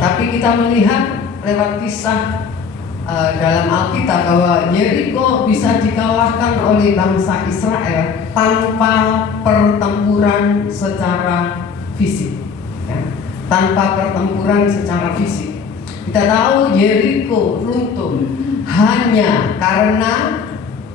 Tapi kita melihat lewat kisah dalam Alkitab bahwa Yeriko bisa dikalahkan oleh bangsa Israel tanpa pertempuran secara fisik, ya. Tanpa pertempuran secara fisik. Kita tahu Yeriko runtuh hanya karena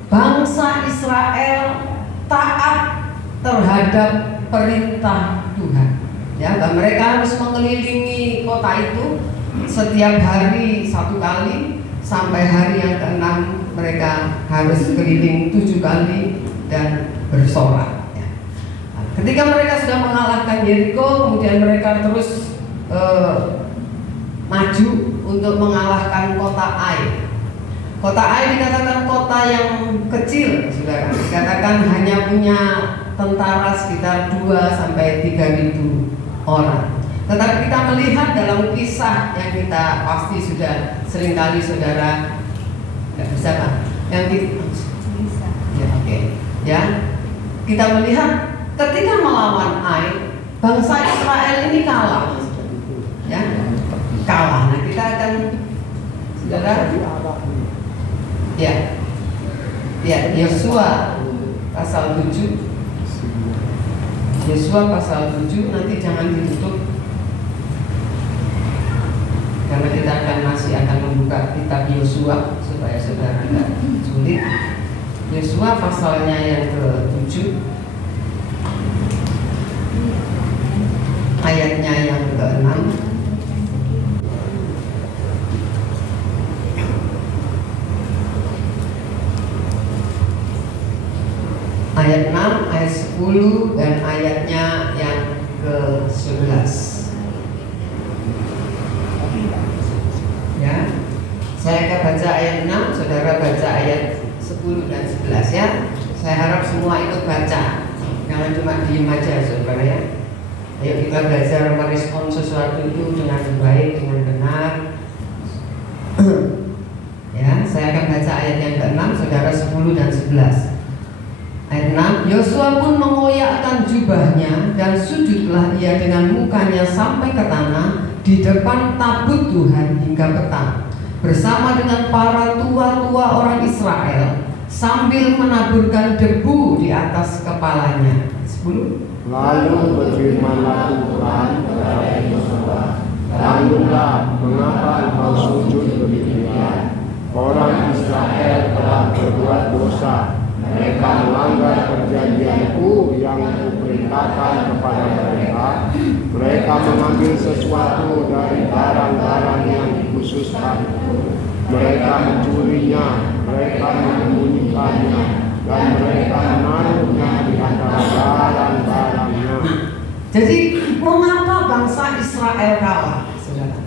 bangsa Israel taat terhadap perintah Tuhan, ya. Dan mereka harus mengelilingi kota itu setiap hari 1 kali. Sampai hari yang ke-6 mereka harus keliling 7 kali dan bersorak, ya. Ketika mereka sudah mengalahkan Yeriko, kemudian mereka terus maju untuk mengalahkan kota Ai. Kota Ai dikatakan kota yang kecil, saudara. Dikatakan hanya punya tentara sekitar 2-3.000 orang. Tetapi kita melihat dalam kisah yang kita pasti sudah seringkali saudara nggak bisa kan? Yang bisa. Ya, oke. Ya, kita melihat ketika melawan Ai, bangsa Israel ini kalah, ya, kalah. Nah, kita akan saudara, ya, Yosua pasal 7. Yosua pasal 7 nanti jangan ditutup. Karena kita masih akan membuka kitab Yosua supaya saudara tidak sulit. Yosua pasalnya yang ke-7, ayatnya yang ke-6. Ayat 6, ayat 10 dan ayatnya yang ke-11. Ya, saya akan baca ayat 6, saudara baca ayat 10 dan 11, ya. Saya harap semua ikut baca, jangan cuma diem aja, saudara, ya. Ayo kita belajar merespon sesuatu itu dengan baik, dengan benar. Ya, saya akan baca ayat yang ke-6, saudara, 10 dan 11. Ayat 6, Yosua pun mengoyakkan jubahnya dan sujudlah ia dengan mukanya sampai ke tanah di depan tabut Tuhan hingga petang, bersama dengan para tua-tua orang Israel sambil menaburkan debu di atas kepalanya. 10. Lalu berfirmanlah Tuhan kepada Yosua, "Tangguhlah, mengapa engkau sujud demikian? Orang Israel telah berbuat dosa. Mereka melanggar perjanjianku yang kuperintahkan kepada mereka. Mereka mengambil sesuatu dari barang-barang yang dikhususkan. Mereka mencurinya, mereka menyembunyikannya, dan mereka menaruhnya di antara barang-barangnya." Jadi mengapa bangsa Israel kalah, saudara?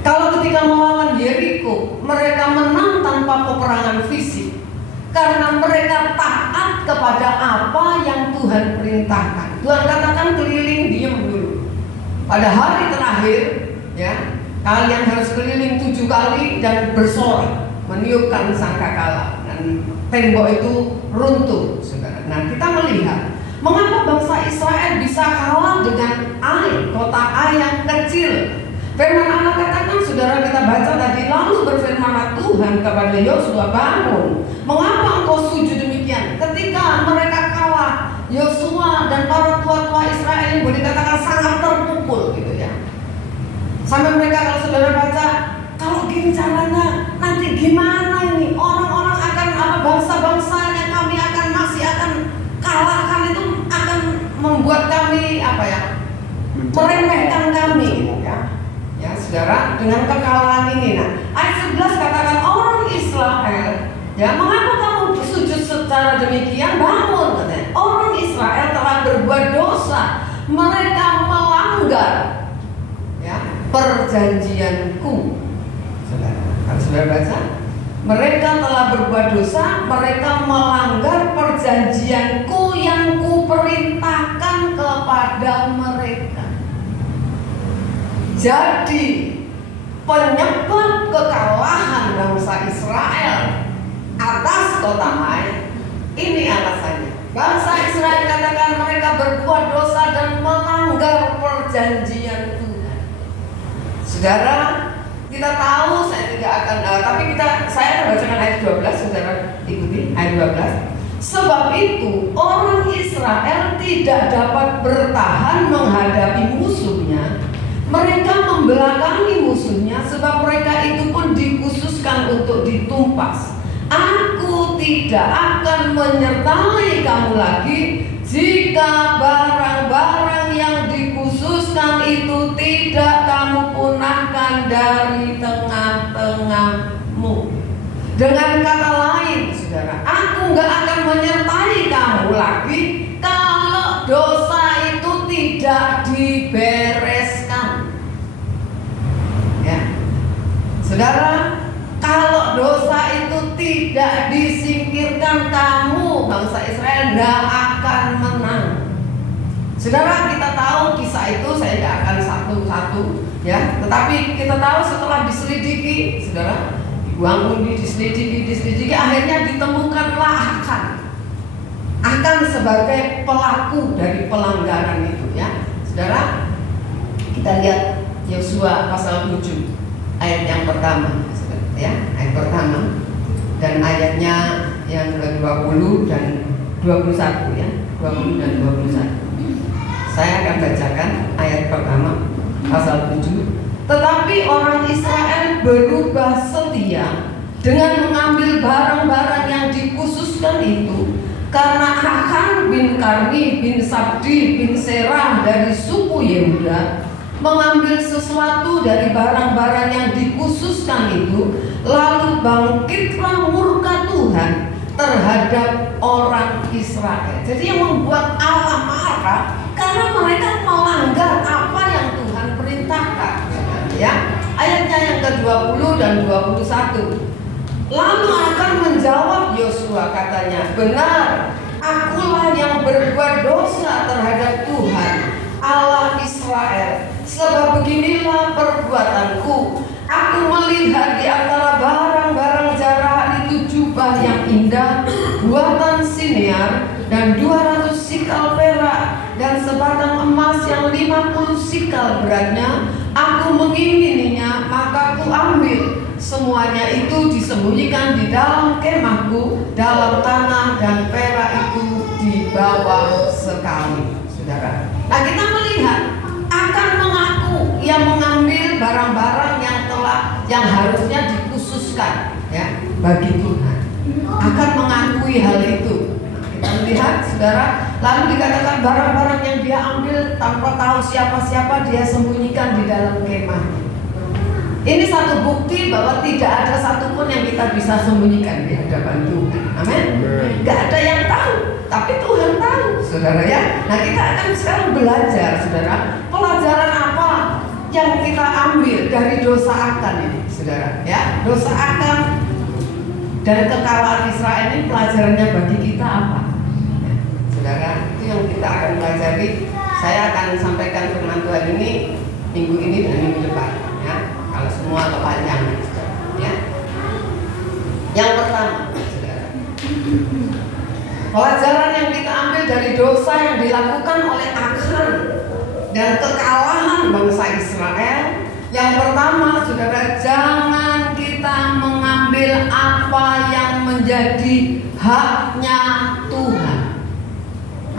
Kalau ketika melawan Yeriko, mereka menang tanpa peperangan fisik. Karena mereka taat kepada apa yang Tuhan perintahkan. Tuhan katakan keliling, diam dulu. Pada hari terakhir, ya, kalian harus keliling 7 kali dan bersorak, meniupkan sangkakala, dan tembok itu runtuh, saudara. Nah, kita melihat mengapa bangsa Israel bisa kalah dengan Ai, kota Ai yang kecil. Firman Allah katakan, saudara, kita baca tadi, lalu berfirmanlah Tuhan kepada Yosua, "Bangun, mengapa engkau sujud demikian?" Ketika mereka kalah, Yosua dan para tua-tua Israel ini boleh dikatakan sangat terpukul, gitu, ya. Sampai mereka, kalau saudara baca, kalau gini caranya, nanti gimana ini? Orang-orang akan bangsa-bangsa yang kami masih akan kalahkan itu akan membuat kami meremehkan kami, ya. Ya, saudara, dengan kekalahan ini, nah, ayat 11 katakan orang Israel, ya, mengapa kamu sujud secara demikian? Bangun, katanya. Orang Israel telah berbuat dosa, mereka melanggar, ya, perjanjianku. Saudara, kalau saudara baca, mereka telah berbuat dosa, mereka melanggar perjanjianku yang kuperintahkan kepada mereka. Jadi penyebab kekalahan bangsa Israel atas kota Ai ini alasannya. Bangsa Israel katakan mereka berbuat dosa dan melanggar perjanjian Tuhan. Saudara, kita tahu saya tidak akan, saya akan bacakan ayat 12, saudara ikuti ayat 12. Sebab itu orang Israel tidak dapat bertahan menghadapi musuhnya. Mereka membelakangi musuhnya sebab mereka itu pun dikhususkan untuk ditumpas. Aku tidak akan menyertai kamu lagi jika barang-barang yang dikhususkan itu tidak kamu punahkan dari tengah-tengahmu. Dengan kata lain, saudara, aku nggak akan menyertai kamu lagi kalau dosa itu tidak dibereskan. Ya, saudara, kalau dosa itu tidak disingkirkan, kamu bangsa Israel nggak akan menang. Saudara, kita tahu kisah itu, saya nggak akan satu-satu, ya. Tetapi kita tahu setelah diselidiki, saudara, dibangun, diselidiki, akhirnya ditemukanlah akan sebagai pelaku dari pelanggaran itu, ya. Saudara, kita lihat Yosua pasal 7 ayat yang pertama, ya, ayat pertama dan ayatnya yang ke-20 dan 21, ya, 20 dan 21. Saya akan bacakan ayat pertama pasal 7. Tetapi orang Israel berubah setia dengan mengambil barang-barang yang dikhususkan itu, karena Akan bin Karmi bin Sabdi bin Serah dari suku Yehuda mengambil sesuatu dari barang-barang yang dikhususkan itu, lalu bangkitlah murka Tuhan terhadap orang Israel. Jadi yang membuat Allah marah karena mereka melanggar apa yang Tuhan perintahkan. Ya, ayatnya yang ke-20 dan 21. Lalu akan menjawab Yosua, katanya, benar, akulah yang berbuat dosa terhadap Tuhan Allah Israel. Sebab beginilah perbuatanku. Aku melihat di antara barang-barang jarahan itu jubah yang indah buatan Sinear dan 200 sikal perak dan sebatang emas yang 50 sikal beratnya. Aku mengingininya, maka ku ambil. Semuanya itu disembunyikan di dalam kemahku, dalam tanah, dan perak itu dibawa sekali. Saudara, nah kita melihat akan mengaku yang mengambil barang-barang yang harusnya dikhususkan, ya, bagi Tuhan, akan mengakui hal itu. Kita melihat, saudara, lalu dikatakan barang-barang yang dia ambil tanpa tahu siapa-siapa dia sembunyikan di dalam kemah. Ini satu bukti bahwa tidak ada satupun yang kita bisa sembunyikan di hadapan Tuhan. Amin. Gak ada yang tahu, tapi Tuhan tahu, saudara, ya. Nah, kita akan sekarang belajar, saudara, pelajaran apa yang kita ambil dari dosa Akan ini, saudara, ya. Dosa Akan dan kekalahan Israel ini pelajarannya bagi kita apa? Ya, saudara, itu yang kita akan pelajari. Saya akan sampaikan firman Tuhan ini minggu ini dan minggu depan, ya. Kalau semua kepanjangan, ya. Yang pertama, saudara, pelajaran yang kita ambil dari dosa yang dilakukan oleh Akan dan kekalahan bangsa Israel. Yang pertama, saudara, jangan kita mengambil apa yang menjadi haknya Tuhan.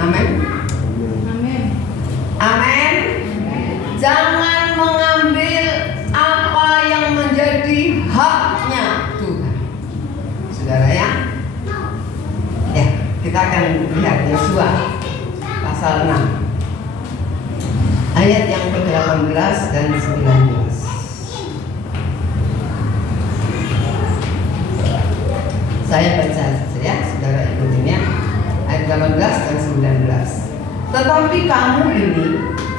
Amin. Amin. Amin. Jangan mengambil apa yang menjadi haknya Tuhan, saudara, ya. Ya, kita akan lihat Yosua pasal 6 ayat yang ke-18 dan 19. Saya baca saja, ya, saudara ikutin, ya. Ayat 18 dan 19. Tetapi kamu ini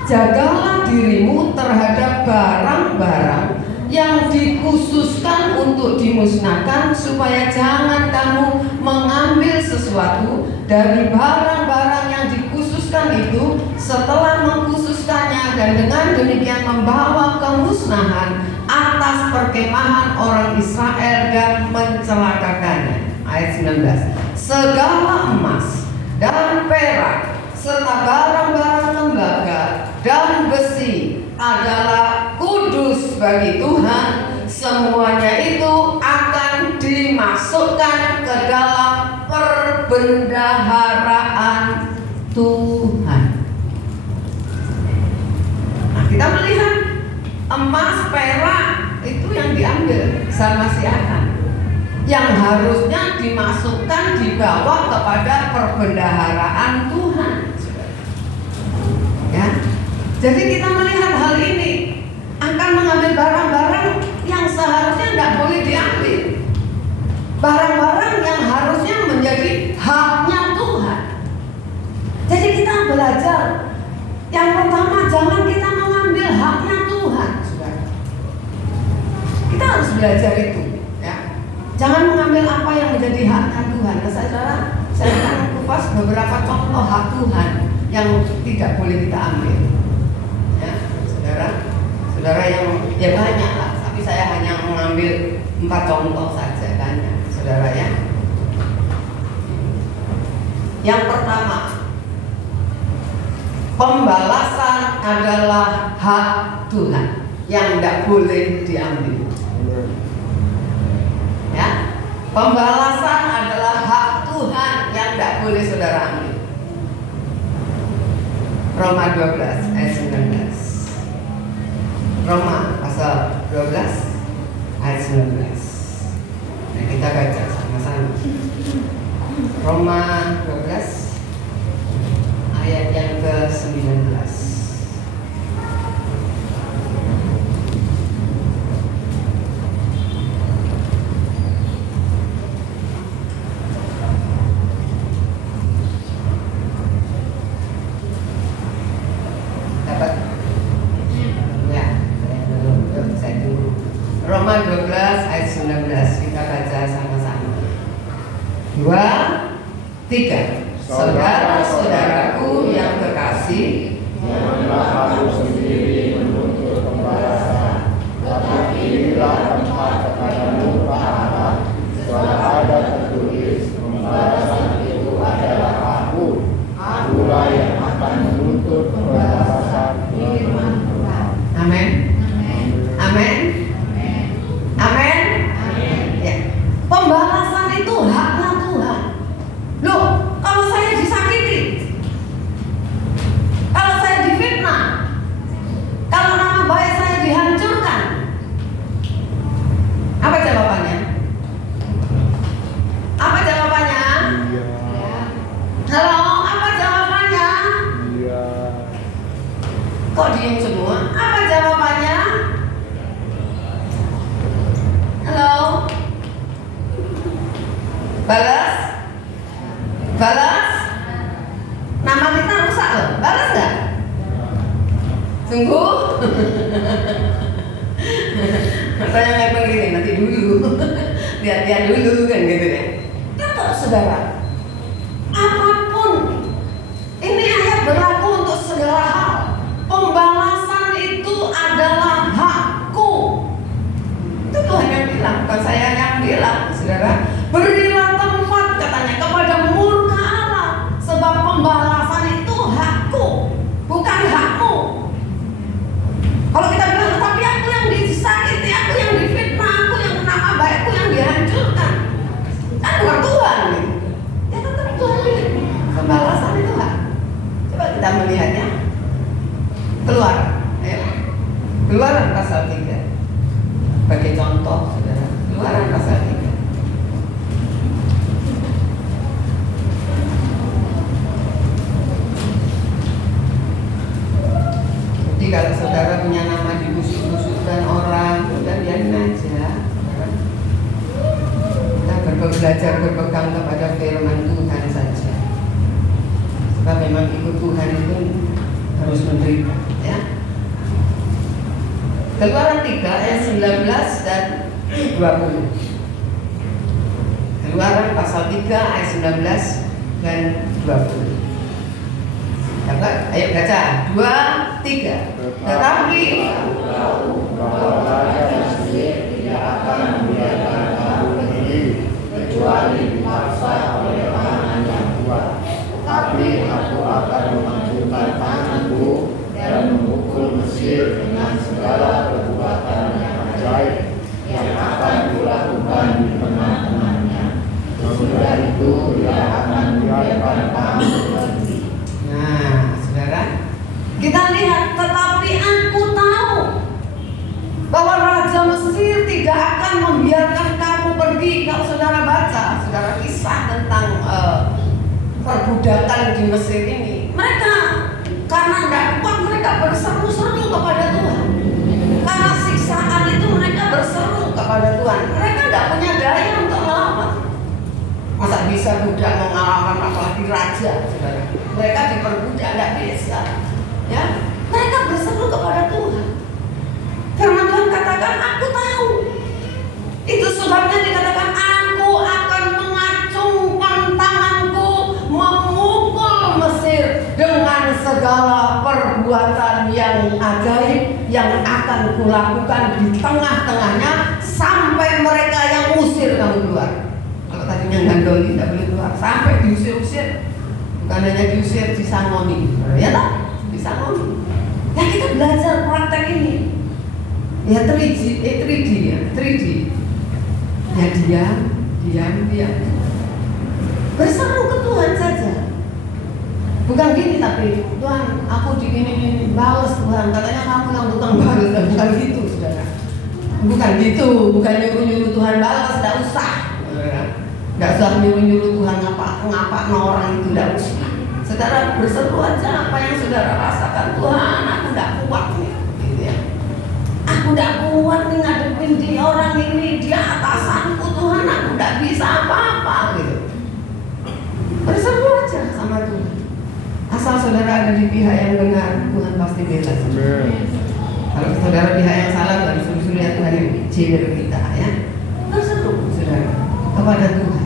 jagalah dirimu terhadap barang-barang yang dikhususkan untuk dimusnahkan, supaya jangan kamu mengambil sesuatu dari barang-barang yang dikhususkan itu setelah mengkhususkannya, dan dengan demikian membawa kemusnahan atas perkemahan orang Israel dan mencelakakannya. Ayat 19. Segala emas dan perak serta barang-barang tembaga dan besi adalah kudus bagi Tuhan, semuanya itu akan dimasukkan ke dalam perbendaharaan Tuhan. Nah, kita melihat emas, perak itu yang diambil sama si Akan, yang harusnya dimasukkan, dibawa kepada perbendaharaan Tuhan. Ya, jadi kita melihat hal ini akan mengambil barang-barang yang seharusnya tidak boleh diambil, barang-barang yang harusnya menjadi haknya Tuhan. Jadi kita belajar yang pertama, jangan kita mengambil haknya Tuhan, saudara. Kita harus belajar itu, ya. Jangan mengambil apa yang menjadi haknya Tuhan. Nah, saya akan kupas beberapa contoh hak Tuhan yang tidak boleh kita ambil, ya, saudara yang ya banyak lah, tapi saya hanya mengambil 4 contoh saja, banyak, saudara ya. Yang pertama, pembalasan adalah hak Tuhan yang tidak boleh diambil. Ya, pembalasan adalah hak Tuhan yang tidak boleh saudara ambil. Roma 12 ayat 19. Roma pasal 12 ayat 19. Nah, kita baca sama-sama. Roma 12 ayat yang ke-19. Dapat? Ya, saya tunggu. Roma 12 ayat 19, kita baca sama-sama. 2, 3. Saudara-saudaraku yang kekasih, janganlah kamu sendiri menuntut pembalasan, tetapi berilah tempat kepadamu Allah. Soalnya ada tertulis, pembalasan itu adalah Aku. Akulah yang akan menuntut pembalasan. Firman Tuhan. Amin. Amin. Amin. Ya. Pembalasan itu haknya Tuhan. Loh, kalau saya disakiti, kalau saya difitnah, kalau nama baik saya dihancurkan, apa jawabannya? Apa jawabannya? Iya. Halo, apa jawabannya? Iya. Kok diem semua? Apa jawabannya? Halo? Balas? Balas? Nama kita rusak loh. Balas nggak? Sungguh? Saya memang gini, nanti dulu. Lihat-lihat dulu kan gitu ya. Tetap saudara, apapun ini ayat berlaku untuk segala hal. Pembalasan itu adalah hakku. Itu Tuhan yang bilang, bukan saya yang bilang, saudara. Berilah tempat katanya kepada murka Allah, sebab pembalasan itu hakku, bukan hakmu. Kalau kita bilang, tapi aku yang disakiti, aku yang difitnah, aku yang nama baikku yang dihancurkan, kan bukan Tuhan gitu. Ya tetap Tuhan bilang pembalasan itu hak. Coba kita melihatnya. Keluaran pasal 3 sebagai contoh, saudara. Keluaran pasal 3. Jadi kalau saudara punya nama dibusuk-busukkan orang, udah biarin aja. Kita belajar berpegang kepada firman Tuhan saja. Sebab memang ikut Tuhan itu harus menderita, ya. Keluaran 3 ayat 19 dan 20. Keluaran pasal 3 ayat 19 dan 20. Dapat? Ayo baca. 2, 3. Tetapi bahwa raja Mesir tidak akan membiarkan kamu pergi kecuali dipaksa oleh tangan yang kuat. Tapi aku akan mengacungkan tanganku dan memukul Mesir dengan segala perbuatan tidak akan membiarkan kamu pergi. Kalau saudara baca, saudara kisah tentang perbudakan di Mesir ini, mereka karena tidak kuat, mereka berseru-seru kepada Tuhan. Karena siksaan itu mereka berseru kepada Tuhan. Mereka tidak punya daya untuk melawan. Masa bisa budak mengalahkan apalagi raja, saudara? Mereka diperbudak, tidak bisa. Ya, mereka berseru kepada Tuhan. Firman Tuhan katakan, aku tahu. Itu sebabnya dikatakan, aku akan mengacungkan tanganku memukul Mesir dengan segala perbuatan yang ajaib yang akan kulakukan di tengah-tengahnya sampai mereka yang usir kamu keluar. Kalau tadinya gandoli tidak boleh keluar, sampai diusir-usir. Bukan hanya diusir, disangoni. Ya tak? Disangoni. Ya kita belajar praktek ini. Ya 3D ya, 3D. Ya diam. Berseru ke Tuhan saja. Bukan gini tapi, Tuhan aku digini balas Tuhan, katanya kamu yang tukang balas. Bukan gitu, saudara. Bukan gitu, bukan nyuruh-nyuruh Tuhan balas, tidak usah. Tidak usah nyuruh-nyuruh Tuhan ngapa orang itu, tidak usah. Saudara berseru aja apa yang saudara rasakan. Tuhan, aku tidak kuat nih, gitu ya. Aku tidak kuat nih ngadepin di orang ini, dia atasanku Tuhan, aku tidak bisa apa-apa gitu. Berseru aja sama Tuhan. Asal saudara ada di pihak yang benar, Tuhan pasti bela. Kalau saudara pihak yang salah, baru suruh lihat Tuhan yang jewer kita ya. Berseru saudara kepada Tuhan.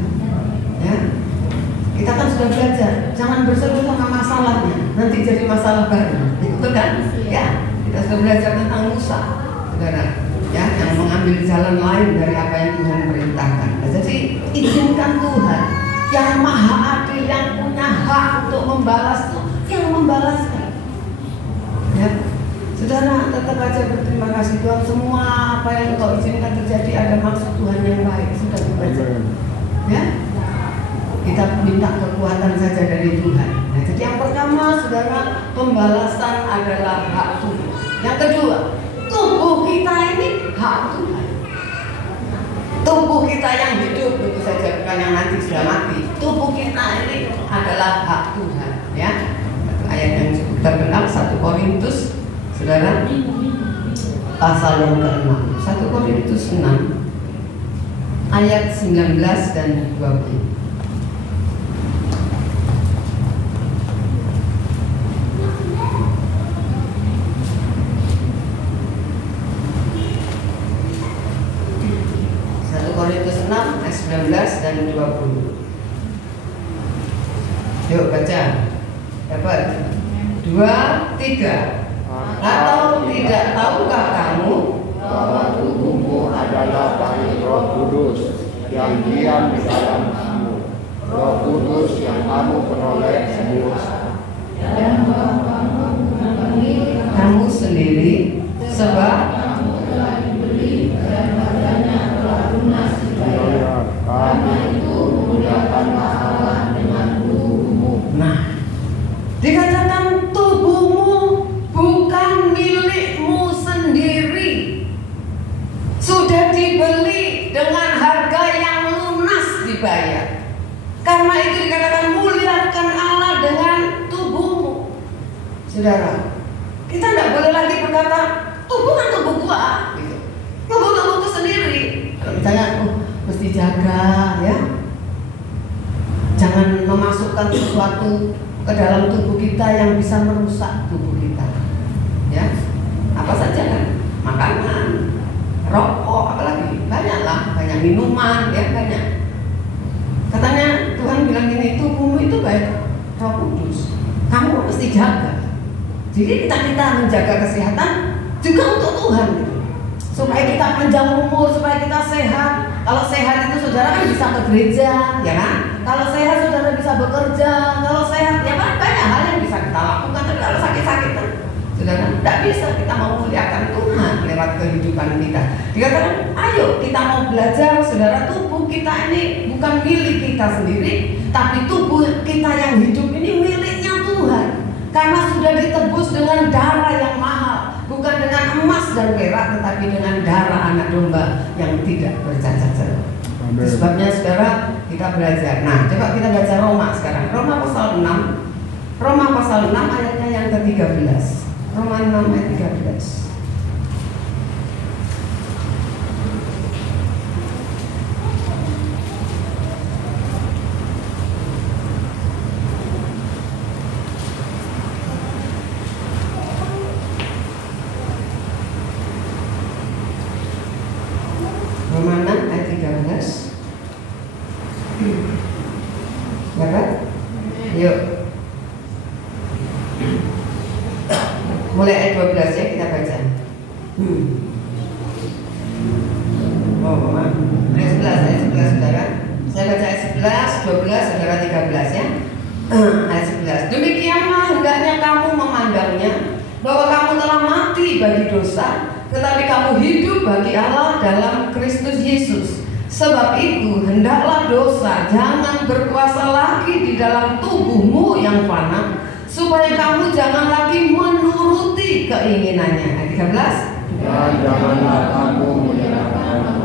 Ya. Kita kan sudah belajar, jangan berseru sama masalahnya, nanti jadi masalah baru. Betul kan? Ya. Kita sudah belajar tentang Musa, saudara. Ya, yang mengambil jalan lain dari apa yang Tuhan perintahkan. Nah, jadi izinkan Tuhan yang maha adil, yang punya hak untuk membalas itu, yang membalaskan. Ya, saudara tetap aja berterima kasih Tuhan. Semua apa yang Kau izinkan terjadi ada maksud Tuhan yang baik. Sudah dibaca. Ya, kita minta kekuatan saja dari Tuhan. Nah, jadi yang pertama, saudara, pembalasan adalah hak Tuhan. Yang kedua, tubuh kita ini hak Tuhan. Tubuh kita yang hidup tentu saja, bukan yang nanti sudah mati. Tubuh kita ini adalah hak Tuhan. Ya, ayat yang cukup terkenal 1 Korintus, saudara, pasal yang ke-6. 1 Korintus 6 ayat 19 dan 20. Korintus 6 ayat 19 dan 20. Yuk baca. Dapat 2, 3. Atau tidak tahukah kamu bahwa tubuhmu adalah bait Roh Kudus yang diam di dalam kamu, Roh Kudus yang kamu peroleh semula, dan kamu sendiri sebab karena itu muliakanlah Allah dengan tubuhmu. Nah, dikatakan tubuhmu bukan milikmu sendiri, sudah dibeli dengan harga yang lunas dibayar. Karena itu dikatakan muliakan Allah dengan tubuhmu. Saudara, kita tidak boleh lagi berkata tubuh kan tubuh gua gitu. Tubuhku sendiri. Kalau misalnya mesti jaga ya, jangan memasukkan sesuatu ke dalam tubuh kita yang bisa merusak tubuh kita ya. Apa saja kan, makanan, rokok, apalagi banyak minuman ya, banyak. Katanya Tuhan bilang gini, tubuhmu itu baik Roh Kudus, kamu mesti jaga. Jadi kita menjaga kesehatan juga untuk Tuhan gitu. Supaya kita panjang umur, supaya kita sehat. Kalau sehat itu saudara kan bisa ke gereja, ya kan? Kalau sehat saudara bisa bekerja. Kalau sehat, ya kan banyak hal yang bisa kita lakukan. Tapi kalau sakit-sakitan, saudara tidak bisa kita memuliakan Tuhan lewat kehidupan kita. Dikatakan, ayo kita mau belajar, saudara, tubuh kita ini bukan milik kita sendiri, tapi tubuh kita yang hidup ini miliknya Tuhan. Karena sudah ditebus dengan darah yang mahal. bukan dengan emas dan perak, tetapi dengan darah anak domba yang tidak bercacat celah. Sebabnya saudara, kita belajar. Nah, coba kita baca Roma sekarang. Roma pasal 6. Roma pasal 6 ayatnya yang ke-13. Roma 6 ayat 13. Roma 6 ayat 13. Dapat? Yuk. Mulai ayat 12 ya, kita baca. Maaf. Ayat 11 saudara. Saya baca ayat 11, 12, saudara 13 ya. Ayat 11. Demikianlah hendaknya kamu memandangnya, bahwa kamu telah mati bagi dosa, tetapi kamu hidup bagi Allah dalam Kristus Yesus. Sebab itu hendaklah dosa jangan berkuasa lagi di dalam tubuhmu yang fana, supaya kamu jangan lagi menuruti keinginannya. Ayat 13. Dan janganlah kamu menyerahkan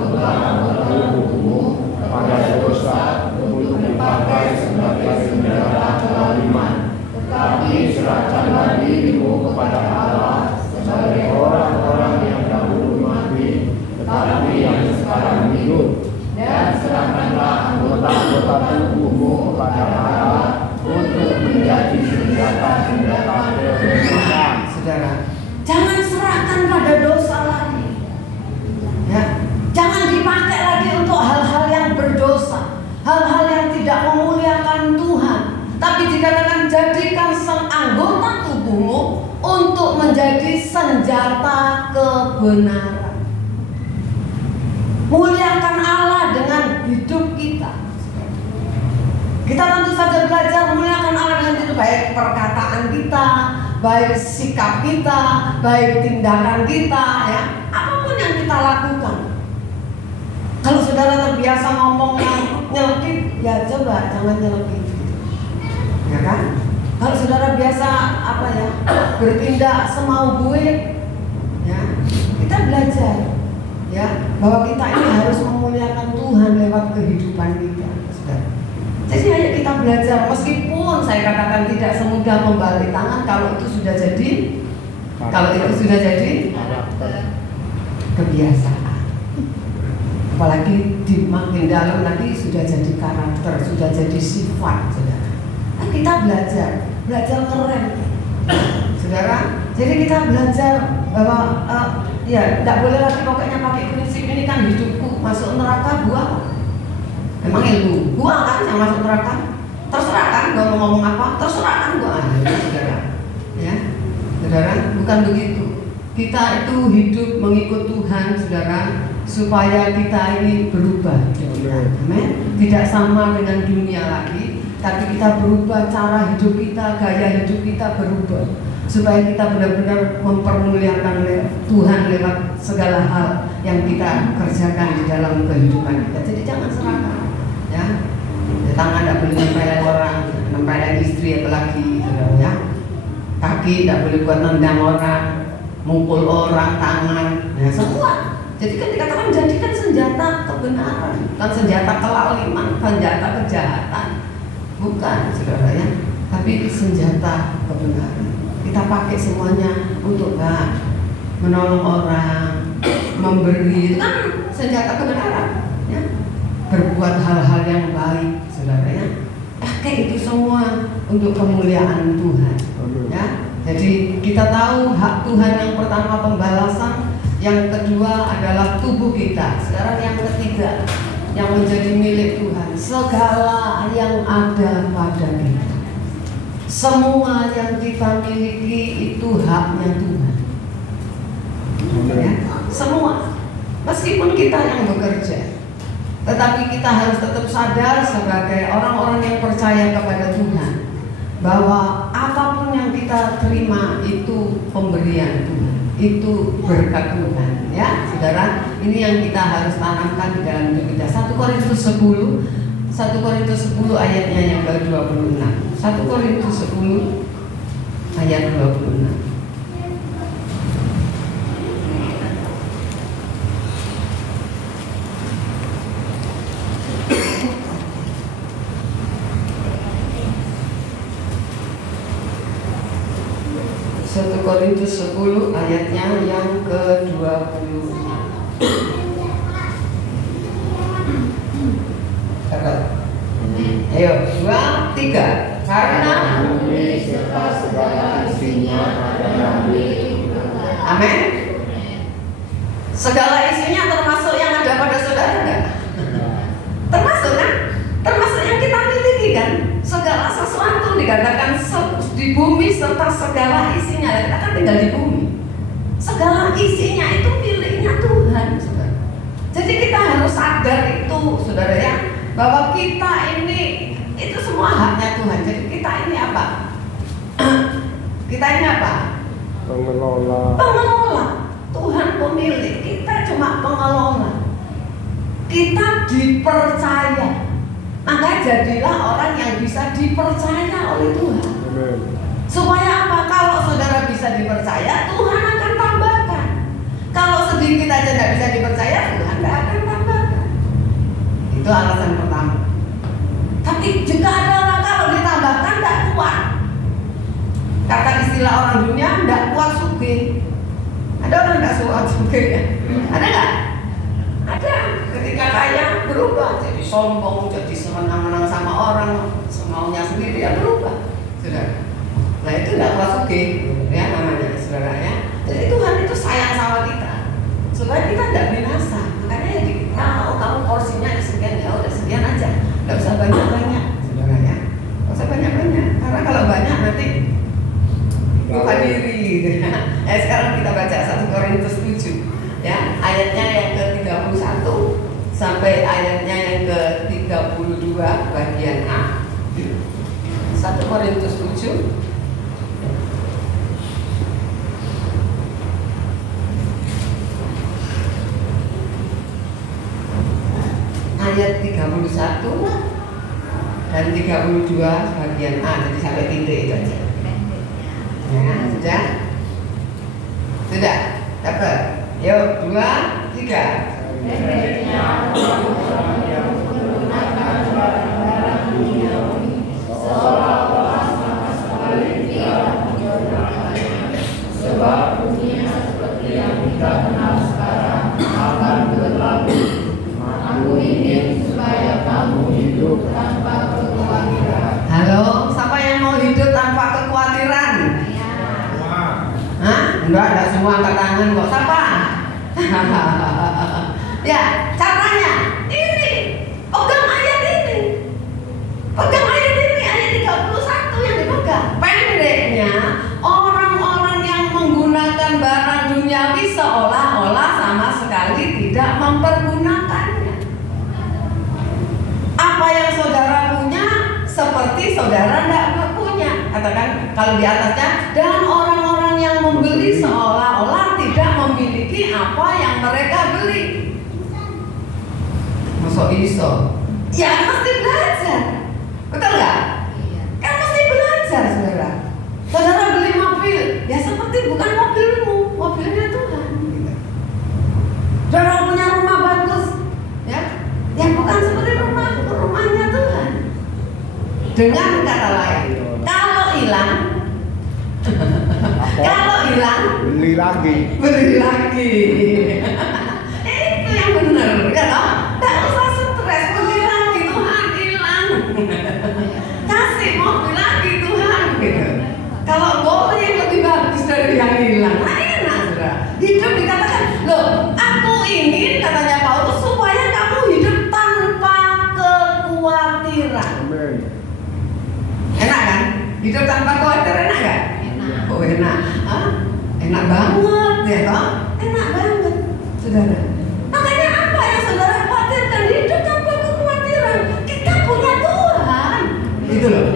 tubuhmu pada dosa untuk dipakai sebagai senjata kezaliman, tetapi serahkanlah dirimu kepada Allah sebagai orang-orang yang dahulu mati, tetapi yang sekarang hidup. Dan serahkanlah anggota-anggota tubuhmu kepada Allah untuk menjadi senjata-senjata kebenaran. Saudara, jangan serahkan pada dosa lagi. Ya, jangan dipakai lagi untuk hal-hal yang berdosa, hal-hal yang tidak memuliakan Tuhan. Tapi dikatakan jadikan anggota tubuhmu untuk menjadi senjata kebenaran. Muliakan Allah dengan hidup kita. Kita tentu saja belajar memuliakan Allah dengan hidup, baik perkataan kita, baik sikap kita, baik tindakan kita, ya, apapun yang kita lakukan. Kalau saudara terbiasa ngomong yang nyelekit, ya coba jangan nyelekit, ya kan? Kalau saudara biasa bertindak semau gue, ya, kita belajar. Ya, bahwa kita ini harus memuliakan Tuhan lewat kehidupan kita, saudara. Jadi ayo kita belajar, meskipun saya katakan tidak semudah membalik tangan kalau itu sudah jadi kebiasaan. Apalagi di makin dalam lagi sudah jadi karakter, sudah jadi sifat, saudara. Nah, kita belajar keren, saudara. Jadi kita belajar bahwa ya, tidak boleh lagi pokoknya pakai prinsip ini kan hidupku, masuk neraka gua. Emang ilmu gua kan yang masuk neraka? Terserah kan gua mau ngomong apa? Terserah kan gua. Saudara. Ya. Saudara, bukan begitu. Kita itu hidup mengikut Tuhan, saudara, supaya kita ini berubah. Amin. Tidak sama dengan dunia lagi, tapi kita berubah, cara hidup kita, gaya hidup kita berubah, supaya kita benar-benar mempermuliakan Tuhan lewat segala hal yang kita kerjakan di dalam kehidupan kita. Jadi jangan serahkan, ya. Tangan tidak boleh nempelin orang, nempelin istri apalagi, ya. Kaki tidak boleh buat nendang orang, mukul orang, tangan, ya semua. Jadi kan dikatakan jadikan senjata kebenaran, bukan senjata kelaliman, senjata kejahatan, bukan, saudara, ya. Tapi senjata kebenaran. Kita pakai semuanya untuk menolong orang, memberi, itu kan senjata kebenaran, ya. Berbuat hal-hal yang baik, saudara, ya. Pakai itu semua untuk kemuliaan Tuhan, ya. Jadi kita tahu hak Tuhan yang pertama pembalasan, yang kedua adalah tubuh kita. Sekarang yang ketiga yang menjadi milik Tuhan, segala yang ada pada kita. Semua yang kita miliki itu haknya Tuhan, ya, semua. Meskipun kita yang bekerja, tetapi kita harus tetap sadar sebagai orang-orang yang percaya kepada Tuhan, bahwa apapun yang kita terima itu pemberian Tuhan, itu berkat Tuhan, ya, saudara. Ini yang kita harus tanamkan di dalam hidup kita. 1 Korintus 10 ayatnya yang ke-26. 1 Korintus 10 ayat 26. Korintus 10 ayatnya yang ke-26. Ayo, 2, 3. Karena bumi serta segala isinya adalah milik Tuhan. amin. Segala isinya termasuk yang ada pada saudara enggak? Termasuk kan? Termasuk yang kita miliki kan? Segala sesuatu dikatakan di bumi serta segala isinya. Kita kan tinggal di bumi. Segala isinya itu miliknya Tuhan, saudara. Jadi kita harus sadar itu, saudara ya, bahwa kita ini itu semua haknya Tuhan. Jadi kita ini apa? Kita ini apa? Pengelola. Pengelola. Tuhan pemilik, kita cuma pengelola. Kita dipercaya. Maka jadilah orang yang bisa dipercaya oleh Tuhan. Amin. Supaya apa? Kalau saudara bisa dipercaya, Tuhan akan tambahkan. Kalau sedikit aja tidak bisa dipercaya, Tuhan tidak akan tambahkan. Itu alasan pertama. Tapi juga ada orang kalau ditambahkan tidak kuat. Kata istilah orang dunia, tidak kuat sugih. Ada orang tidak kuat sugih ya? Ada nggak? Ada. Ketika kaya berubah jadi sombong, jadi semenang-menang sama orang, semaunya sendiri ya berubah. Saudara. Nah itu tidak kuat sugih, ya namanya saudara ya. Jadi Tuhan itu sayang sama kita, supaya kita tidak binasa. Makanya ya oh kamu porsinya sekian, ya udah sekian aja, nggak usah banyak-banyak, saudara ya. Nggak usah banyak-banyak, karena kalau banyak nanti lupa diri. Gitu. Sekarang kita baca 1 Korintus 7, ya ayatnya yang ke-31 sampai ayatnya yang ke-32 bagian A. 1 Korintus 7 ayat 31 dan 32 bagian A, jadi sampai titik itu aja. Ya, sudah? Sudah? Dapat? Yuk, 2, 3. Sebab dunia seperti yang kita kenal sekarang akan berlalu. Aku ingin supaya kamu hidup tanpa kekhawatiran. Halo, siapa yang mau hidup tanpa kekhawatiran? Hah? Enggak semua angkat tangan kok. Siapa? Ya, caranya ini. Pegang ayat ini. Pegang ayat ini, ayat 31 yang dipegang. Pendeknya, orang-orang yang menggunakan barang duniawi seolah-olah sama sekali tidak mempergunakannya. Apa yang saudara punya seperti saudara tidak punya. Katakan kalau di atasnya, dan orang-orang yang membeli seolah-olah tidak memiliki apa yang mereka beli. Masuk iso. Ya mesti belajar. Betul nggak? Kan mesti belajar, saudara. Saudara beli mobil, ya seperti bukan mobilmu, mobilnya Tuhan. Saudara punya rumah bagus, ya bukan seperti rumahnya Tuhan. Dengan kata lain, kalau hilang, Beli lagi. Itu yang benar, ya toh? Tidak usah stres, beli lagi Tuhan hilang. Kasih mobil lagi Tuhan, gitu. Kalau boleh yang lebih bagus dari yang hilang, nah enak, saudara. Hidup dikatakan, loh, aku ingin katanya Paulus supaya kamu hidup tanpa kekhawatiran. Amin. Enak kan? Hidup tanpa khawatir enak gak? Enak. Oh enak. Hah? Enak banget ya toh? Enak banget, saudara. Makanya apa yang saudara khawatirkan? Hidup tanpa kekhawatiran. Kita punya Tuhan. Gitu loh.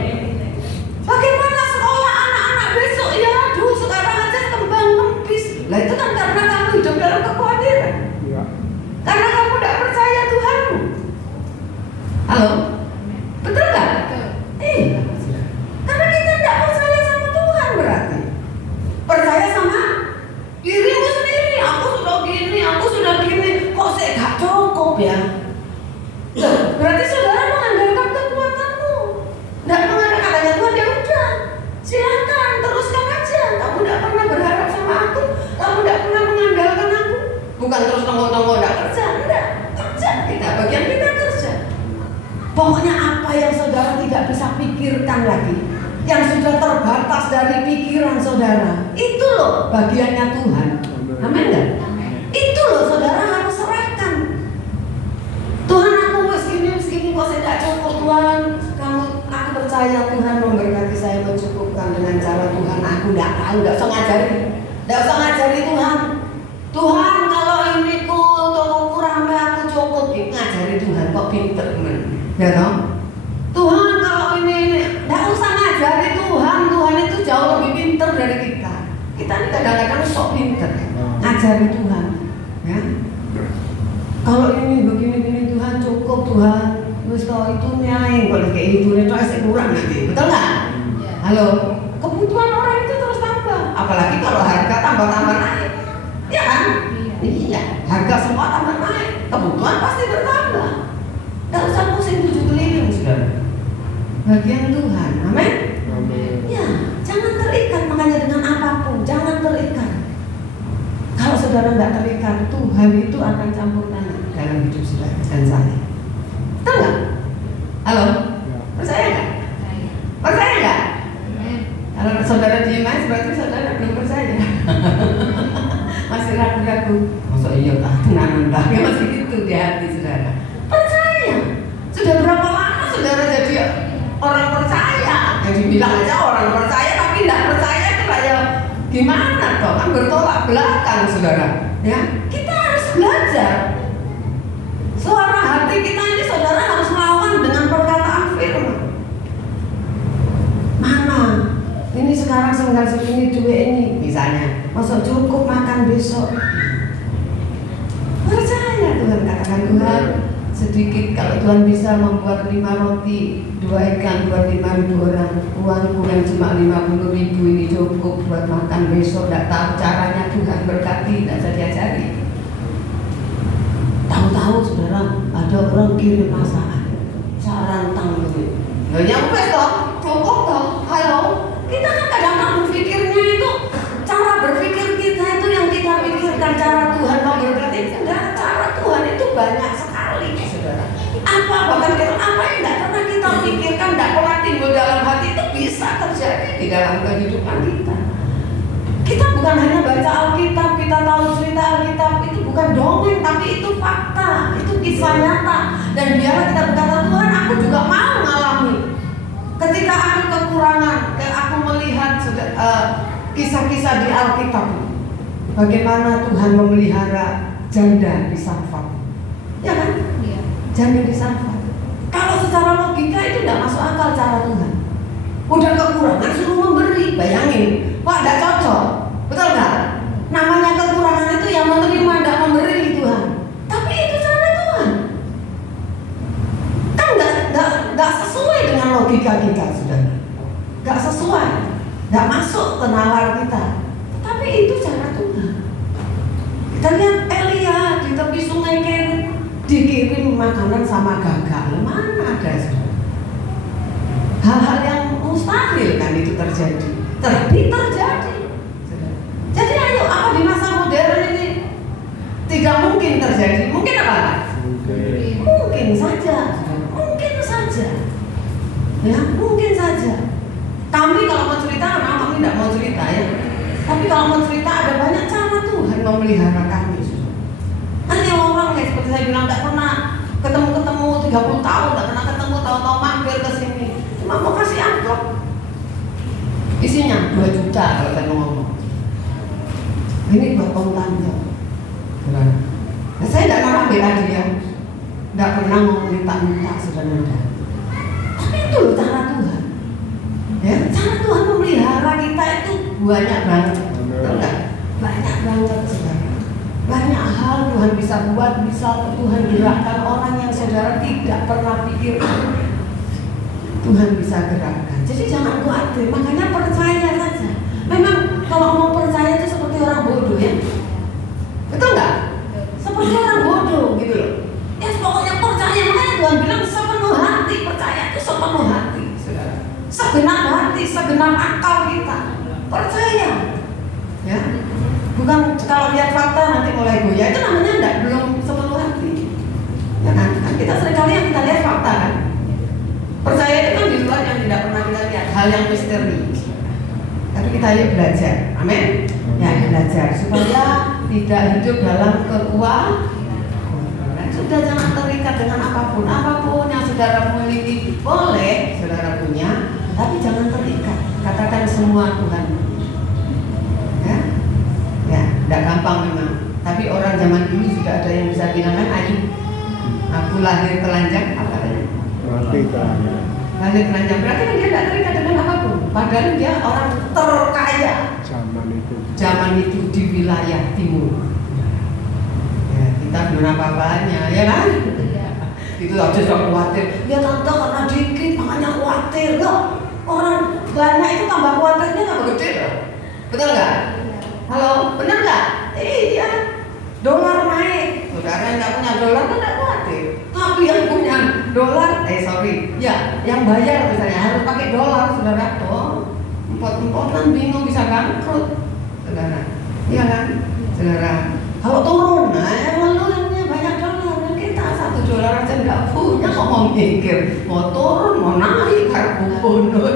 Bagaimana sekolah anak-anak besok ya? Aduh sekarang aja kembang kempis. Lah itu kan karena kamu hidup dalam kekhawatiran. Ya. Karena kamu tidak percaya Tuhanmu. Halo? Betul nggak? Iya. Karena kita tidak percaya sama Tuhan berarti. Percaya sama dirimu sendiri. Aku sudah gini. Kok saya gak cukup ya? Loh, berarti saudara mengandalkan kekuatanmu. Tidak mengandalkan katanya Tuhan, ya udah. Silakan teruskan aja. Kamu tidak pernah berharap Pokoknya apa yang saudara tidak bisa pikirkan lagi, yang sudah terbatas dari pikiran saudara, itu loh bagiannya Tuhan. Amin enggak? Itu loh saudara harus serahkan. Tuhan, aku segini kok saya tidak cukup. Tuhan, aku percaya Tuhan memberkati saya mencukupkan dengan cara Tuhan. Aku tidak tahu, tidak usah ngajari Tuhan. Tuhan, kalau ini untuk kurang aku cukup, ngajari Tuhan kok pinter men. Ya toh? Tuhan, kalau ini tidak usah ngajari Tuhan. Tuhan itu jauh lebih pinter dari kita. Kita ini kadang-kadang sok pinter ngajari Tuhan. Ya. Kalau ini begini Tuhan cukup Tuhan. Terus kalau itu nyai, kalau kayak itu itu masih kurang nanti, betul nggak? Halo, kebutuhan orang itu terus tambah. Apalagi kalau harga tambah naik, ya kan? Iya, harga semua tambah naik, kebutuhan pasti bertambah. Nggak usah pusing 7 keliling sudah. Bagian Tuhan, amin? Ya, jangan terikat makanya dengan apapun, jangan terikat. Kalau saudara nggak terikat, Tuhan itu akan campur tangan dalam hidup saudara dan saya. Betul nggak? Halo? Percaya nggak? Percaya nggak? Kalau saudara diem aja berarti saudara belum percaya. Masih ragu-ragu. Masa iya kah? Tenang-tenang. Ya masih gitu di hati saudara. Percaya. Sudah berapa lama saudara jadi orang percaya? Jadi bilang aja orang percaya tapi nggak percaya itu kayak gimana toh? Kan bertolak belakang saudara. Ya, kita harus belajar. Suara hati kita ini saudara harus melawan dengan perkataan firman. Mana? Ini sekarang senggal segini duit ini misalnya. Masa cukup makan besok? Percaya Tuhan, katakan Tuhan sedikit kalau Tuhan bisa membuat 5 roti 2 ikan buat 5.000 orang, uangku yang cuma 50.000 ini cukup buat makan besok. Tidak tahu caranya, Tuhan berkati, tidak saya diajari. Tahu-tahu saudara ada orang kirim masakan sarantang gitu. Nah, yang toh, cukup toh. Halo, kita kan kadang-kadang berpikirnya itu cara berpikir kita itu yang kita pikirkan cara Tuhan memberkati. Enggak, cara Tuhan itu banyak sekali, saudara. Bahkan apa yang tidak pernah kita pikirkan, tidak pernah timbul dalam hati itu bisa terjadi di dalam kehidupan kita. Kita bukan hanya baca Alkitab, kita tahu cerita Alkitab itu bukan dongeng, tapi itu fakta, itu kisah nyata. Dan biarlah kita berkata, Tuhan, aku juga mau mengalami. Ketika aku kekurangan, aku melihat kisah-kisah di Alkitab, bagaimana Tuhan memelihara janda di Sarfat, ya kan? Iya. Janda di Sarfat. Kalau secara logika itu tidak masuk akal cara Tuhan. Udah kekurangan suruh memberi, bayangin. Wah, tidak cocok, betul nggak? Namanya kekurangan itu yang menerima, tidak memberi Tuhan. Tapi itu cara Tuhan. Kan nggak sesuai dengan logika kita, saudara. Nggak sesuai, nggak masuk ke nalar kita. Tapi itu cara Tuhan. Kita lihat Elia di tepi sungai Kerit dikirim makanan sama gagal. Mana ada, saudara? Hal-hal yang mustahil kan itu terjadi. Terjadi. Jadi ayo, apa di masa modern ini tidak mungkin terjadi? Mungkin apa? Mungkin saja. Ya, mungkin saja. Kami kalau mau cerita, kami tidak mau cerita ya. Tapi kalau mau cerita ada banyak cara Tuhan memelihara kami. Hanya orang kayak seperti saya bilang tidak pernah ketemu 30 tahun, tidak pernah ketemu tahu-tahu mampir ke sini. Cuma mau kasih amplop. Isinya 2 juta kalau saya ngomong. Ini buat Om Tante. Nah, saya tidak pernah bela dia, tidak pernah mau minta-minta saudara. Tapi itu loh cara Tuhan. Ya, cara Tuhan memelihara kita itu banyak banget. Enggak? Banyak banget saudara. Banyak hal Tuhan bisa buat, bisa Tuhan gerakkan orang yang saudara tidak pernah pikirkan. Tuhan bisa gerakkan. Jadi jangan khawatir, makanya percaya saja. Memang kalau mau percaya itu seperti orang bodoh ya. Betul nggak? Seperti orang bodoh gitu loh. Ya pokoknya percaya, makanya Tuhan bilang sepenuh hati, percaya itu sepenuh hati, saudara. Segenap hati, segenap akal kita. Percaya. Ya. Bukan kalau lihat fakta nanti mulai goyah, itu namanya belum sepenuh hati. Ya kan? Kita seringkali yang kita lihat fakta kan. Tapi kita yuk belajar, amin. Ya, belajar supaya tidak hidup dalam kekuatan. Sudah jangan terikat dengan apapun yang saudara miliki. Boleh saudara punya, tapi jangan terikat. Katakan semua Tuhan. Ya, tidak gampang memang. Tapi orang zaman dulu juga ada yang bisa bilang kan, Ayu, aku lahir telanjang, apa katanya? Lahir telanjang, berarti kan dia tidak terikat dengan apapun. Padahal dia orang terkaya zaman itu di wilayah timur. Ya, kita belum apa-apanya, ya kan? Itu aja sudah khawatir. Ya tante karena dikit makanya khawatir. Loh, orang banyak itu tambah khawatirnya tambah gede loh. Betul nggak? Halo, benar nggak? Iya. Dolar naik. Saudara yang nggak punya dolar kan nggak khawatir. Tapi yang punya dolar, yang bayar misalnya harus pakai dolar, saudara. Oh, empot-empotan bingung bisa bangkrut, saudara. Iya kan, saudara. Kalau turun, nah yang lalu banyak dolar, kita $1 aja nggak punya, kok mau mikir mau turun, mau naik, harus bunuh,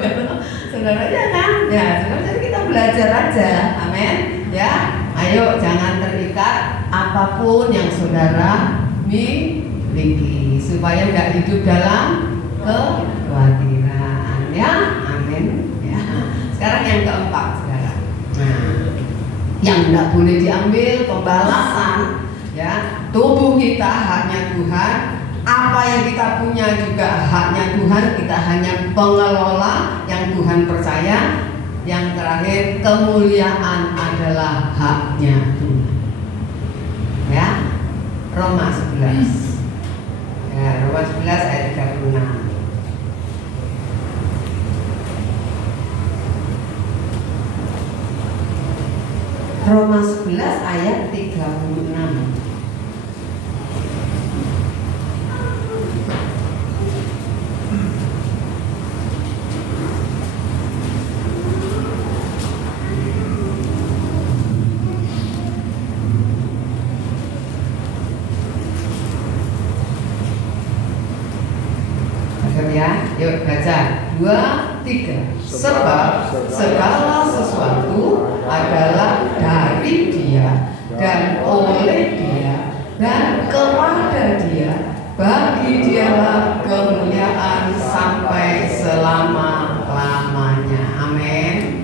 saudara ya kan? Ya, saudara, jadi kita belajar aja, amin. Ya, ayo jangan terikat apapun yang saudara miliki supaya tidak hidup dalam kekhawatiran, ya, amin. Ya. Sekarang yang keempat, saudara. Nah, yang tidak boleh diambil pembalasan, ya, tubuh kita haknya Tuhan, apa yang kita punya juga haknya Tuhan, kita hanya pengelola yang Tuhan percaya. Yang terakhir, kemuliaan adalah haknya Tuhan. Ya, Roma 11. Ya, Roma 11 ayat 36. Roma 11 ayat 36. Ya, yuk baca 2, 3. Sebab segala sesuatu adalah dari Dia dan oleh Dia dan kepada Dia. Bagi Dialah kemuliaan sampai selama-lamanya. Amin.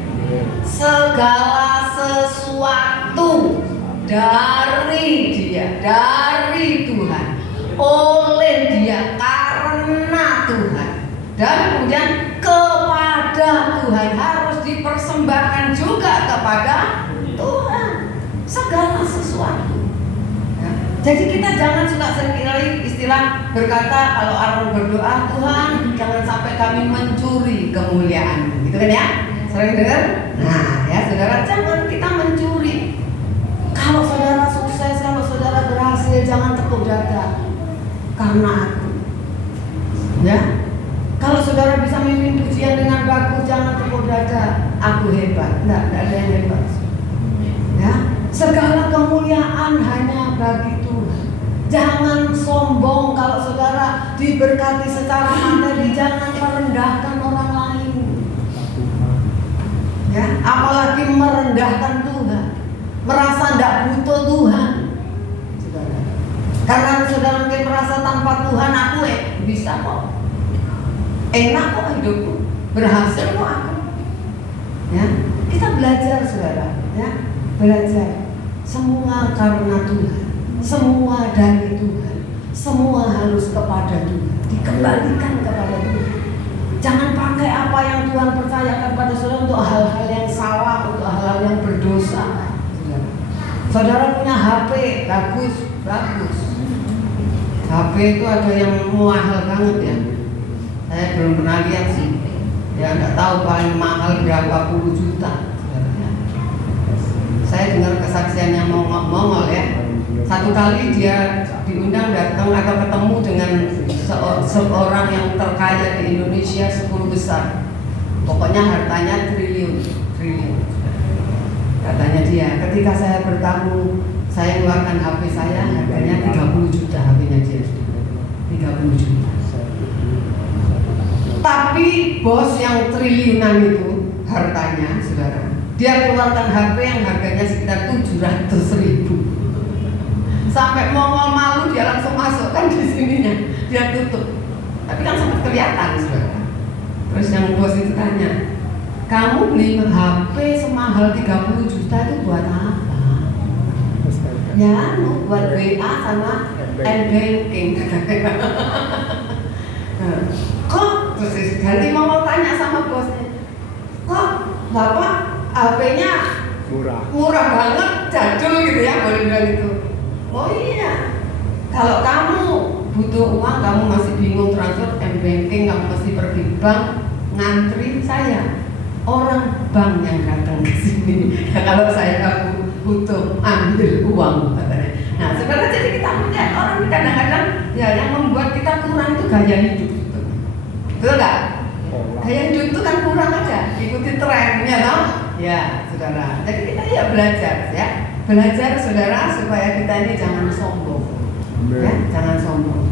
Segala sesuatu dari Dia, dari Tuhan, oleh Dia, karena Tuhan, dan kemudian kepada Tuhan, harus dipersembahkan juga kepada Tuhan segala sesuatu. Ya. Jadi kita jangan suka sendiri istilah berkata kalau orang berdoa, Tuhan jangan sampai kami mencuri kemuliaan, gitu kan ya? Sering dengar? Nah ya saudara, jangan kita mencuri. Kalau saudara sukses, kalau saudara berhasil, jangan tepuk dada karena aku. Ya, kalau saudara bisa mimpin pujian dengan bagus, jangan tepuk dada, aku hebat. Tidak ada yang hebat. Ya, segala kemuliaan hanya bagi Tuhan. Jangan sombong kalau saudara diberkati secara materi, jangan merendahkan orang lain. Ya, apalagi merendahkan Tuhan, merasa tidak butuh Tuhan. Saudara. Karena saudara mungkin merasa tanpa Tuhan aku bisa kok, enak kok hidupku, berhasil kok aku. Ya, kita belajar saudara, ya, belajar. Semua karena Tuhan, semua dari Tuhan, semua harus kepada Tuhan, dikembalikan kepada Tuhan. Jangan pakai apa yang Tuhan percayakan pada saudara untuk hal-hal yang salah, untuk hal-hal yang berdosa. Saudara punya HP, bagus. HP itu ada yang mahal banget ya. Saya belum pernah lihat sih. Ya nggak tahu paling mahal berapa puluh juta. Saya dengar kesaksiannya Mongol ya. Satu kali dia diundang datang atau ketemu dengan seorang yang terkaya di Indonesia, 10 besar. Pokoknya hartanya triliun. Katanya dia, ketika saya bertamu, saya keluarkan HP saya, harganya 30 juta HP-nya dia. 30 juta. Tapi bos yang triliunan itu hartanya, saudara, Dia keluarkan HP yang harganya sekitar 700.000. Sampai mongol malu dia langsung masukkan di sininya, dia tutup. Tapi kan sempat kelihatan saudara. Terus yang bos itu tanya, kamu beli HP semahal 30 juta itu buat apa? Ya, buat WA sama M-Banking. Kok? Terus ganti mongol tanya sama bosnya, kok Bapak HP-nya murah banget, jadul gitu ya, boleh bilang gitu. Oh iya, kalau kamu butuh uang, kamu masih bingung transfer M-Banking, kamu masih pergi bank, ngantri saya. Orang bank yang datang ke sini. Ya, kalau saya butuh ambil uang katanya. Nah, sebenarnya jadi kita melihat orang kadang-kadang ya yang membuat kita kurang itu gaya hidup. Betul nggak? Gaya hidup itu kan kurang aja, ikuti trennya toh. Ya, saudara. Jadi kita ya belajar ya. Belajar saudara supaya kita ini jangan sombong. Ya, jangan sombong.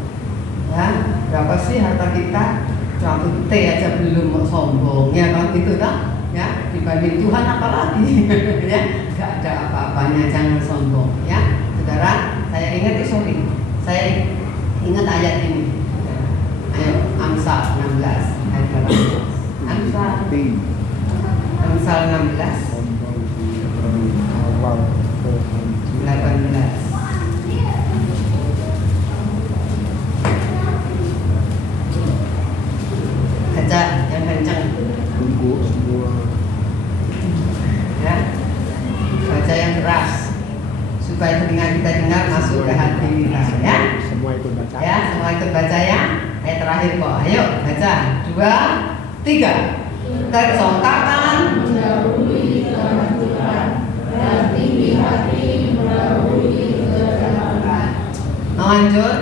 Ya, berapa sih harta kita? Satu T aja belum mau sombong, ya kan gitu tak? Ya, dibanding Tuhan apalagi, ya, nggak ada apa-apanya, jangan sombong, ya, saudara. Saya ingat saya ingat ayat ini. Ayo, Amsal 16 ayat 18. Amsal 16 18. Baca yang kencang. Ya. Baca yang keras supaya telinga kita dengar masuk ke hati kita, ya. Semua ikut baca. Ya, semua ikut baca ya. Ayat terakhir kok. Ayo baca. 2, 3. Kesompakan mendahului Tuhan, dan tinggi hati mendahului kedatangan. mau hancur?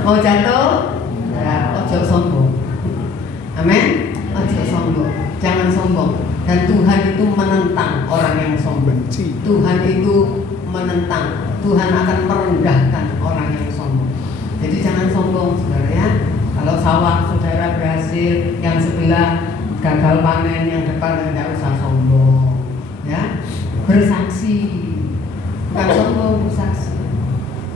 Mau jatuh? Ya, ojo sombong. Amin. Ojo sombong. Jangan sombong. Dan Tuhan itu menentang orang yang sombong. Tuhan itu menentang. Tuhan akan merendahkan orang yang sombong. Jadi jangan sombong, saudara ya. Kalau sawah saudara berhasil, yang sebelah gagal panen, yang depan tidak usah sombong, ya. Bersaksi, bukan sombong, bersaksi,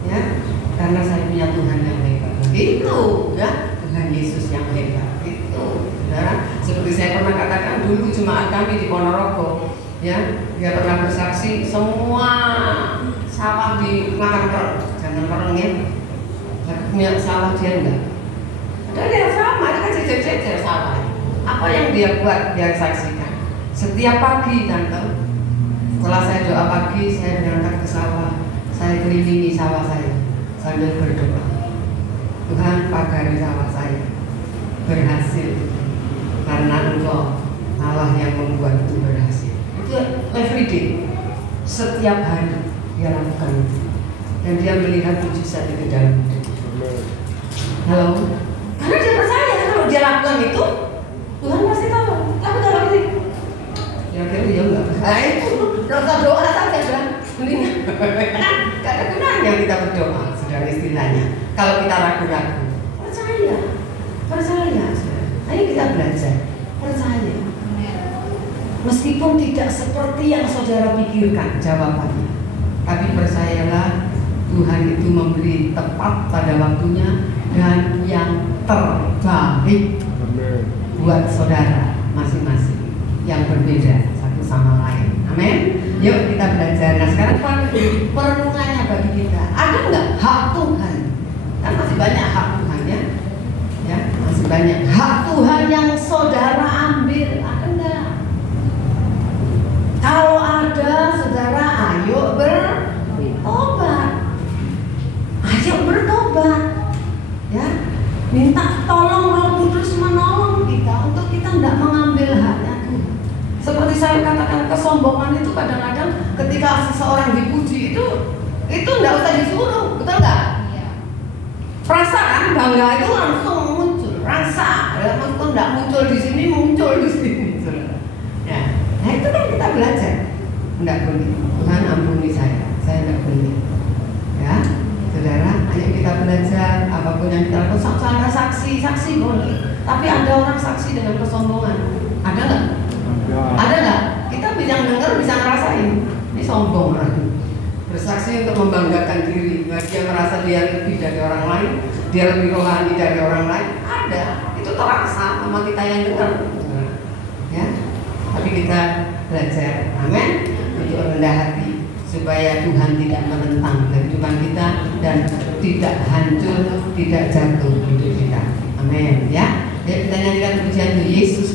ya. Karena saya punya Tuhan yang hebat. Itu, ya, Tuhan Yesus yang hebat. Itu, saudara. Seperti saya pernah katakan dulu jemaat kami di Ponorogo, ya, dia pernah bersaksi semua sawah di Makan jangan pereng ya. Punya sawah dia enggak. Ada yang sama, itu kan jejer-jejer sawah. Apa yang dia buat, dia saksikan. Setiap pagi tante, setelah saya doa pagi, saya berangkat ke sawah. Saya kelilingi sawah saya sambil berdoa. Tuhan pagari sawah saya berhasil karena Engkau Allah yang membuat itu berhasil. Itu everyday, setiap hari dia lakukan itu. Dan dia melihat mujizat itu dalam hidup. Halo? Karena dia percaya kalau dia lakukan itu, Tuhan pasti tahu. Tapi kalau ini, ya kira dia enggak. Nah itu, doa saja kan, mendingan. Gak ada gunanya kita berdoa, saudara istilahnya. Kalau kita ragu-ragu, percaya. Ayo kita belajar, percaya. Meskipun tidak seperti yang saudara pikirkan jawabannya, tapi percayalah Tuhan itu memberi tepat pada waktunya dan yang terbaik buat saudara masing-masing yang berbeda satu sama lain. Amin. Yuk kita belajar. Nah sekarang perenungannya bagi kita, ada nggak hak Tuhan? Kan masih banyak hak Tuhan ya, masih banyak hak Tuhan yang saudara ambil. Ada nggak? Kalau ada, saudara ayo bertobat. Ayo bertobat, ya. Minta tolong Roh Kudus menolong kita untuk kita tidak mengambil haknya Tuhan. Seperti saya katakan, kesombongan itu kadang-kadang ketika seseorang dipuji itu tidak usah disuruh, betul nggak? Perasaan bangga itu langsung muncul, rasa, ya, meskipun tidak muncul di sini, muncul di sini. Ya, nah itu kan kita belajar. Tidak boleh, Tuhan ampuni saya tidak boleh. Ya. Saudara, ayo kita belajar apapun yang kita lakukan. Saksi boleh, tapi ada orang saksi dengan kesombongan, ada nggak? Ada nggak? Kita bisa dengar, bisa ngerasain. Ini sombong orang. Bersaksi untuk membanggakan diri. Dia merasa dia lebih dari orang lain, dia lebih rohani dari orang lain. Ada. Itu terasa sama kita yang dengar. Ya. Tapi kita belajar, amin, untuk rendah hati supaya Tuhan tidak menentang kehidupan kita dan tidak hancur, tidak jatuh hidup kita. Amin. Ya. Jadi kita nyanyikan pujian Yesus.